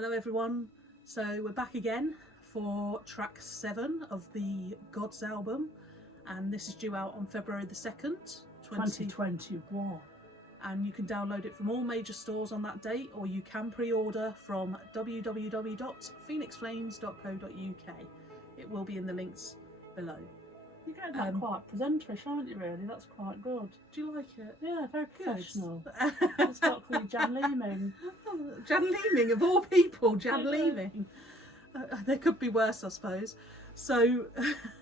Hello everyone, so we're back again for track 7 of the Gods album, and this is due out on February the 2nd, 2021. And you can download it from all major stores on that date, or you can pre-order from www.phoenixflames.co.uk. It will be in the links below. You're getting that quite presenterish, aren't you, really? That's quite good. Do you like it? Yeah, very professional. It's got to be Jan Leeming. Jan Leeming, of all people, Jan Leeming. There could be worse, I suppose. So,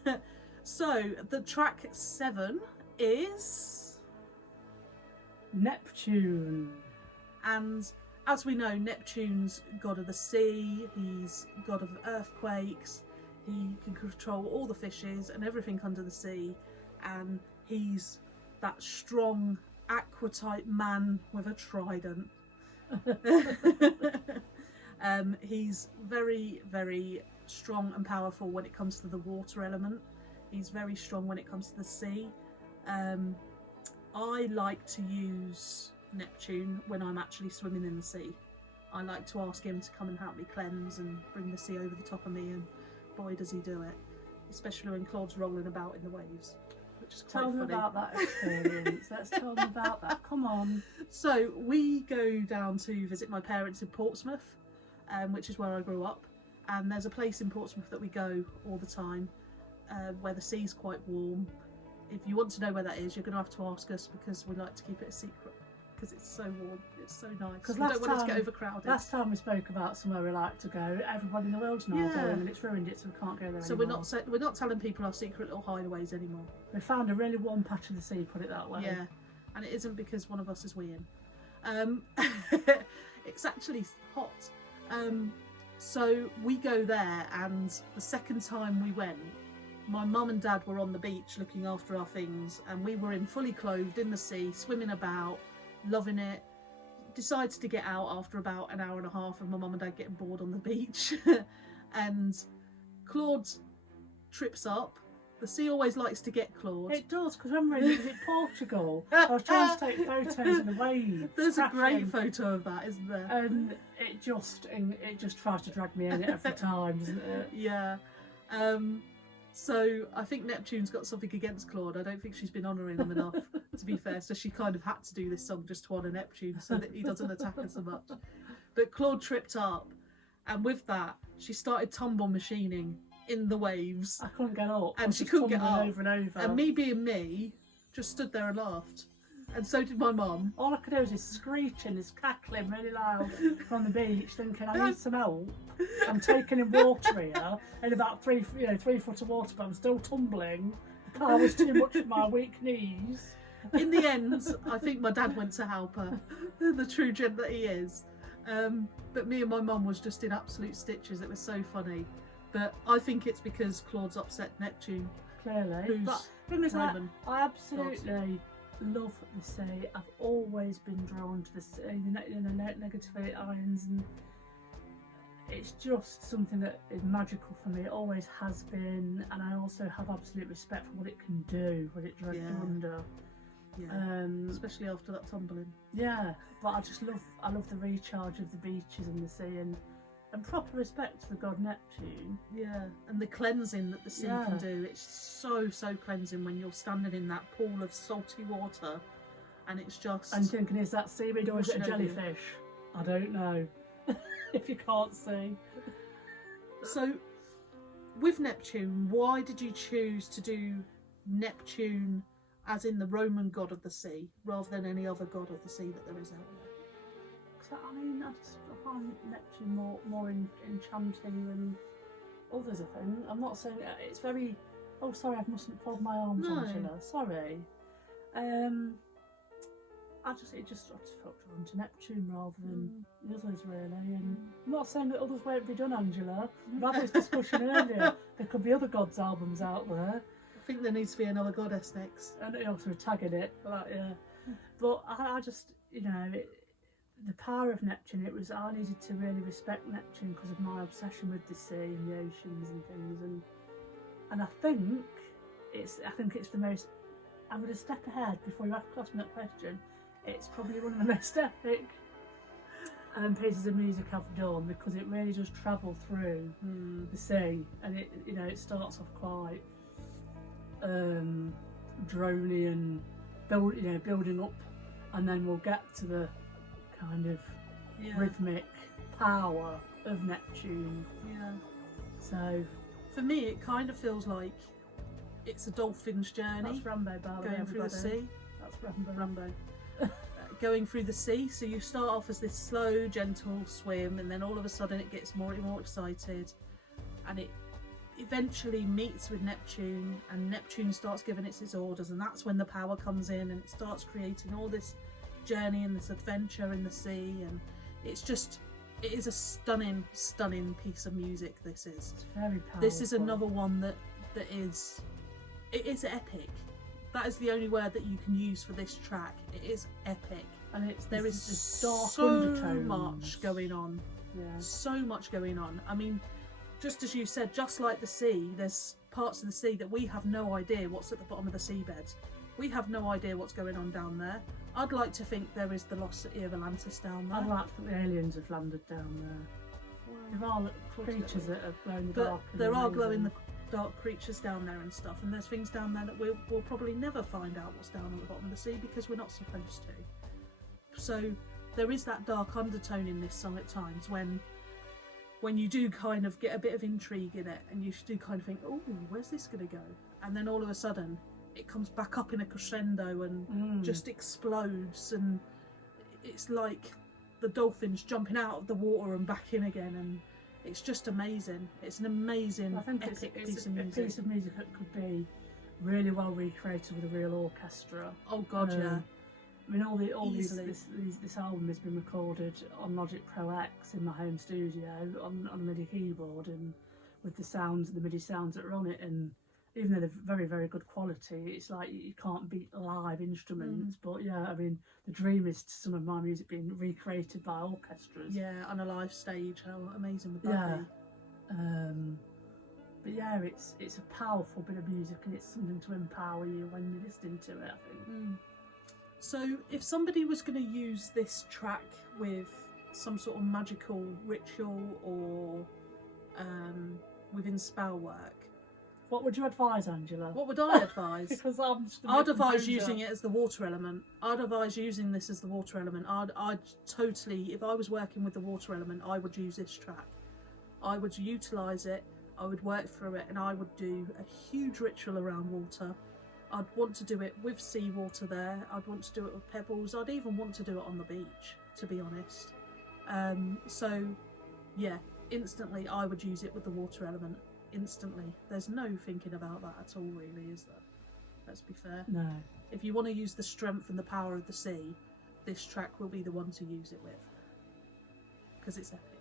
the track 7 is Neptune. And as we know, Neptune's god of the sea, he's god of earthquakes, he can control all the fishes and everything under the sea, and he's that strong aqua-type man with a trident. He's very, very strong and powerful when it comes to the water element. He's very strong when it comes to the sea. I like to use Neptune when I'm actually swimming in the sea. I like to ask him to come and help me cleanse and bring the sea over the top of me, and boy does he do it, especially when Claude's rolling about in the waves, which is quite funny. Tell me about that experience. Let's tell me about that, come on. So we go down to visit my parents in Portsmouth, which is where I grew up, and there's a place in Portsmouth that we go all the time where the sea's quite warm. If you want to know where that is, you're going to have to ask us, because we like to keep it a secret, because it's so warm, it's so nice. Because we don't want it to get overcrowded. Last time we spoke about somewhere we like to go, everybody in the world's now going, and it's ruined it, so we can't go there so anymore. we're not telling people our secret little hideaways anymore. We found a really warm patch of the sea, put it that way. Yeah, and it isn't because one of us is weeing. It's actually hot. So we go there, and the second time we went, my mum and dad were on the beach looking after our things, and we were in fully clothed in the sea, swimming about, loving it. Decided to get out after about an hour and a half of my mum and dad getting bored on the beach. And Claude trips up. The sea always likes to get Claude. It does, because when we were in Portugal, I was trying to take photos in the waves. There's a great photo of that, isn't there? And it just tries to drag me in every time, doesn't it? Yeah. So I think Neptune's got something against Claude. I don't think she's been honouring him enough, to be fair. So she kind of had to do this song just to honour Neptune so that he doesn't attack her so much. But Claude tripped up, and with that, she started tumble machining in the waves. I couldn't get up. And she couldn't get up. Over and over. And me being me, just stood there and laughed. And so did my mum. All I could do was this screeching, this cackling really loud from the beach, thinking I need some help. I'm taking in water here, in about 3 foot of water, but I'm still tumbling. The car was too much for my weak knees. In the end, I think my dad went to help her, the true gent that he is. But me and my mum was just in absolute stitches. It was so funny. But I think it's because Claude's upset Neptune. Clearly. But I absolutely love the sea. I've always been drawn to the sea, negative ions, and it's just something that is magical for me. It always has been, and I also have absolute respect for what it can do, what it dragged under. Yeah. Especially after that tumbling. Yeah, but I love the recharge of the beaches and the sea, and proper respect to the god Neptune. Yeah, and the cleansing that the sea can do. It's so cleansing when you're standing in that pool of salty water, and it's just... And thinking, is that seaweed or is it a jellyfish? I don't know. If you can't see. So, with Neptune, why did you choose to do Neptune as in the Roman god of the sea, rather than any other god of the sea that there is out there? I mean, I find Neptune more enchanting than others, I think. I'm not saying it's very... Oh, sorry, I mustn't fold my arms, Angela. Sorry. I just felt drawn to Neptune rather than the others, really. And I'm not saying that others won't be done, Angela. We've had this discussion earlier. There could be other gods' albums out there. I think there needs to be another goddess next. And also tagging it, But I just, the power of Neptune, I needed to really respect Neptune because of my obsession with the sea and the oceans and things, and I think it's the most... I'm going to step ahead before you ask me that question. It's probably one of the most epic pieces of music I've done, because it really does travel through the sea, and it, you know, it starts off quite drony and building up, and then we'll get to the kind of rhythmic power of Neptune. Yeah. So for me, it kind of feels like it's a dolphin's journey. That's Rambo, by the way, going through the sea. That's Rambo. Rambo. Going through the sea. So you start off as this slow, gentle swim, and then all of a sudden it gets more and more excited, and it eventually meets with Neptune, and Neptune starts giving it its orders, and that's when the power comes in, and it starts creating all this journey and this adventure in the sea, and it is a stunning piece of music. This is very powerful. This is another one that is epic. That is the only word that you can use for this track. It is epic, and there is dark so undertones. much going on. Yeah. So much going on. I mean, just as you said, just like the sea, there's parts of the sea that we have no idea what's at the bottom of the seabed. We have no idea what's going on down there. I'd like to think there is the lost city of Atlantis down there. I'd like to think the aliens have landed down there. There are creatures that are glow in the dark. There are glow in the dark creatures down there and stuff, and there's things down there that we'll probably never find out what's down at the bottom of the sea, because we're not supposed to. So there is that dark undertone in this song at times when you do kind of get a bit of intrigue in it, and you do kind of think, oh, where's this going to go? And then all of a sudden it comes back up in a crescendo and just explodes, and it's like the dolphins jumping out of the water and back in again, and it's just amazing. It's an amazing, epic piece of music. A piece of music that could be really well recreated with a real orchestra. Oh God, yeah. I mean, this album has been recorded on Logic Pro X in my home studio on a MIDI keyboard, and with the MIDI sounds that are on it, and even though they're very, very good quality, it's like you can't beat live instruments. But yeah, I mean, the dream is some of my music being recreated by orchestras. Yeah, on a live stage. How amazing would that be? But yeah, it's a powerful bit of music, and it's something to empower you when you're listening to it, I think. So if somebody was going to use this track with some sort of magical ritual or within spell work, what would you advise, Angela? What would I advise? Because I'd advise using it as the water element. I'd advise using this as the water element. I'd totally, if I was working with the water element, I would use this track. I would utilise it, I would work through it, and I would do a huge ritual around water. I'd want to do it with seawater there. I'd want to do it with pebbles. I'd even want to do it on the beach, to be honest. So, yeah, instantly I would use it with the water element. Instantly. There's no thinking about that at all, really, is there? Let's be fair. No. If you want to use the strength and the power of the sea, this track will be the one to use it with, because it's epic.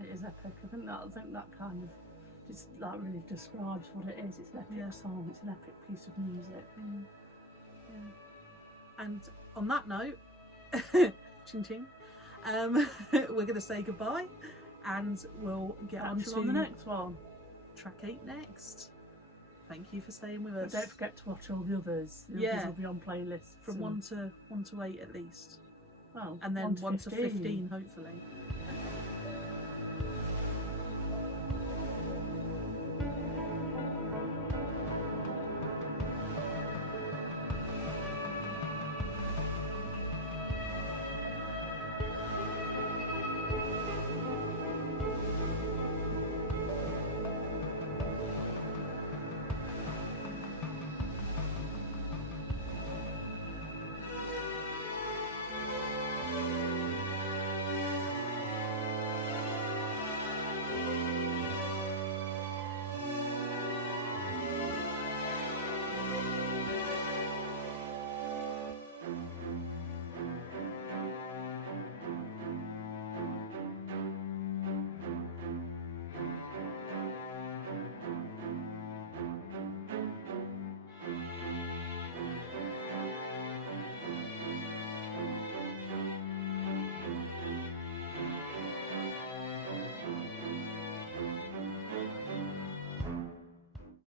It is epic. I think that kind of just like really describes what it is. It's an epic song. It's an epic piece of music. Yeah. And on that note, ching ching, we're going to say goodbye, and we'll get on to the next one. Track 8 next. Thank you for staying with But us. don't forget to watch all the others. The others will be on playlists from 1 to 8 at least. Well, and then 1 to 15 hopefully.